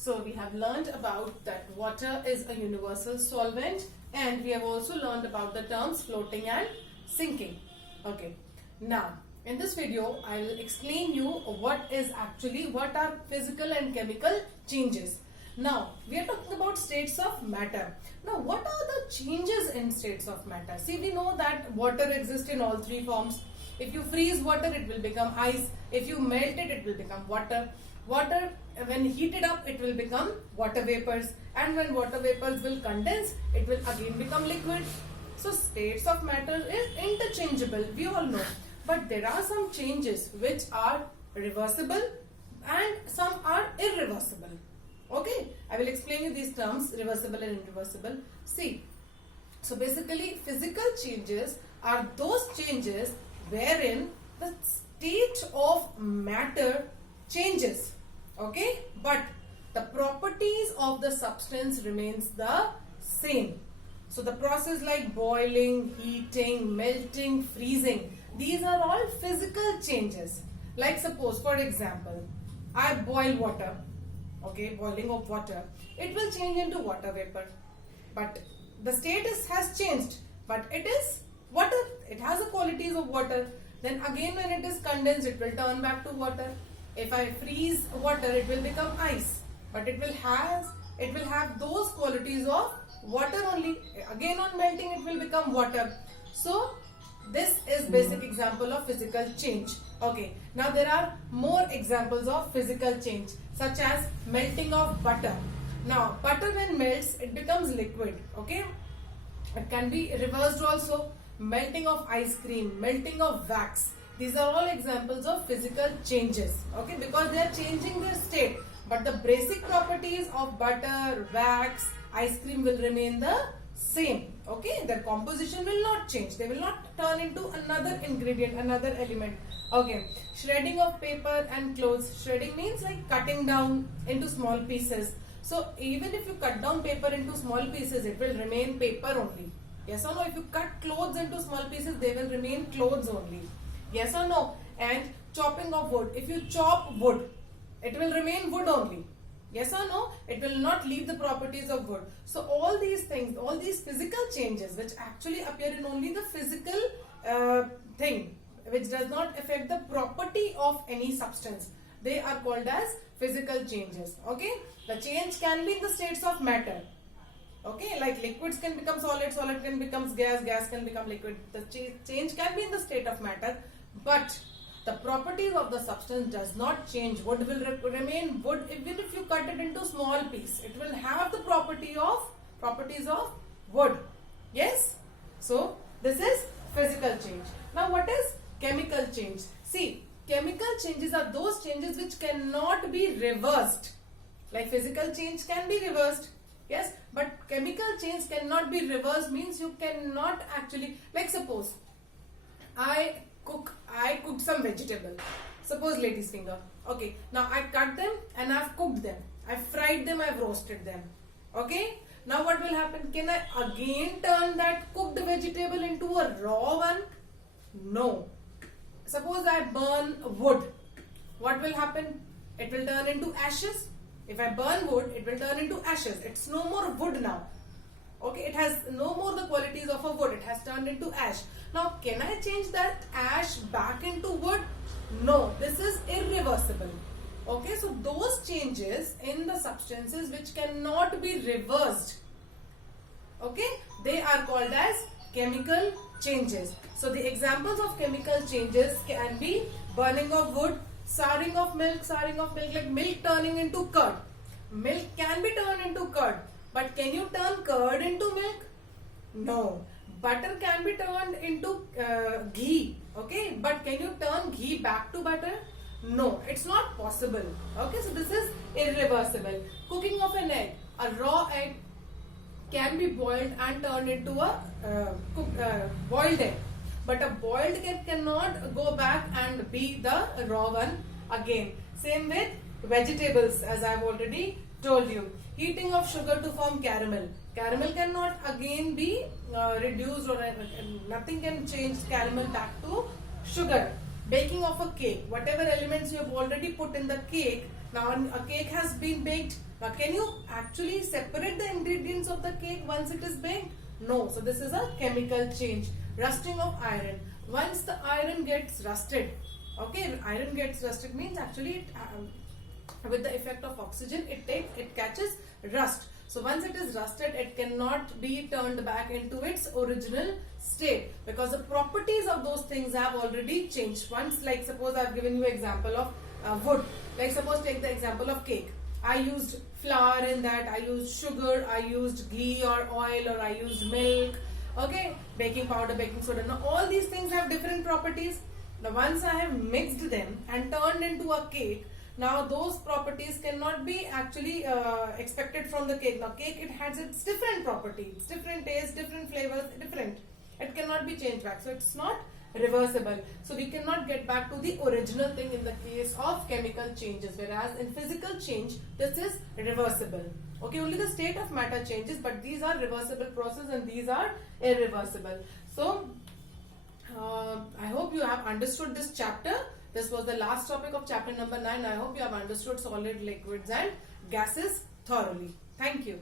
So we have learned about that water is a universal solvent, and we have also learned about the terms floating and sinking. Okay. Now in this video I will explain you what are physical and chemical changes. Now we are talking about states of matter. Now what are the changes in states of matter? See, we know that water exists in all three forms. If you freeze water, it will become ice. If you melt it, it will become water. Water, when heated up, it will become water vapors, and when water vapors will condense, it will again become liquid. So states of matter is interchangeable, we all know, but there are some changes which are reversible and some are irreversible. Okay, I will explain you these terms, reversible and irreversible. See, so basically physical changes are those changes wherein the state of matter changes, okay, but the properties of the substance remains the same. So the process like boiling, heating, melting, freezing, these are all physical changes. Like suppose, for example, I boil water, okay, boiling of water, it will change into water vapor, but the status has changed, but it is water, it has the qualities of water. Then again when it is condensed, it will turn back to water. If I freeze water, it will become ice, but it will have those qualities of water only. Again on melting, it will become water. So this is basic example of physical change. Okay, now there are more examples of physical change, such as melting of butter. Now butter when melts, it becomes liquid. Okay, it can be reversed also. Melting of ice cream, melting of wax, these are all examples of physical changes, okay, because they are changing their state, but the basic properties of butter, wax, ice cream will remain the same. Okay, their composition will not change, they will not turn into another ingredient, another element. Okay, shredding of paper and clothes. Shredding means like cutting down into small pieces. So even if you cut down paper into small pieces, it will remain paper only. Yes or no? If you cut clothes into small pieces, they will remain clothes only. Yes or no? And chopping of wood. If you chop wood, it will remain wood only. Yes or no? It will not leave the properties of wood. So all these things, all these physical changes which actually appear in only the physical thing, which does not affect the property of any substance, they are called as physical changes. Okay? The change can be in the states of matter. Okay, like liquids can become solid, solid can become gas, gas can become liquid. The change can be in the state of matter, but the properties of the substance does not change. Wood will remain wood even if you cut it into small piece. It will have the properties of wood. Yes? So this is physical change. Now what is chemical change? See, chemical changes are those changes which cannot be reversed. Like physical change can be reversed. Yes, but chemical change cannot be reversed, means you cannot actually, like suppose I cooked some vegetable, suppose lady's finger. Okay, now I cut them and I've cooked them, I've fried them, I've roasted them. Okay, now what will happen? Can I again turn that cooked vegetable into a raw one? No. Suppose I burn wood, what will happen? It will turn into ashes. If I burn wood, it will turn into ashes. It's no more wood now. Okay, it has no more the qualities of a wood. It has turned into ash. Now, can I change that ash back into wood? No, this is irreversible. Okay, so those changes in the substances which cannot be reversed, okay, they are called as chemical changes. So the examples of chemical changes can be burning of wood, souring of milk like milk turning into curd. Milk can be turned into curd, but can you turn curd into milk? No. Butter can be turned into ghee, okay, but can you turn ghee back to butter? No, it's not possible. Okay, so this is irreversible. Cooking of an egg. A raw egg can be boiled and turned into a boiled egg, but a boiled egg cannot go back and be the raw one again. Same with vegetables, as I have already told you. Heating of sugar to form caramel. Caramel cannot again be reduced, or nothing can change caramel back to sugar. Baking of a cake. Whatever elements you have already put in the cake, Now a cake has been baked. Now can you actually separate the ingredients of the cake once it is baked? No. So this is a chemical change. Rusting of iron. Once the iron gets rusted, okay, iron gets rusted means actually with the effect of oxygen it catches rust. So once it is rusted, it cannot be turned back into its original state because the properties of those things have already changed. Once, like suppose I have given you example of wood. Like suppose take the example of cake. I used flour in that, I used sugar, I used ghee or oil, or I used milk, okay, baking powder, baking soda. Now all these things have different properties. Now once I have mixed them and turned into a cake, now those properties cannot be actually expected from the cake. Now cake, it has its different properties, different taste, different flavors, different. It cannot be changed back. So it's not reversible. So we cannot get back to the original thing in the case of chemical changes. Whereas in physical change, this is reversible. Okay, only the state of matter changes, but these are reversible processes and these are irreversible. So I hope you have understood this chapter. This was the last topic of chapter number 9. I hope you have understood solid, liquids and gases thoroughly. Thank you.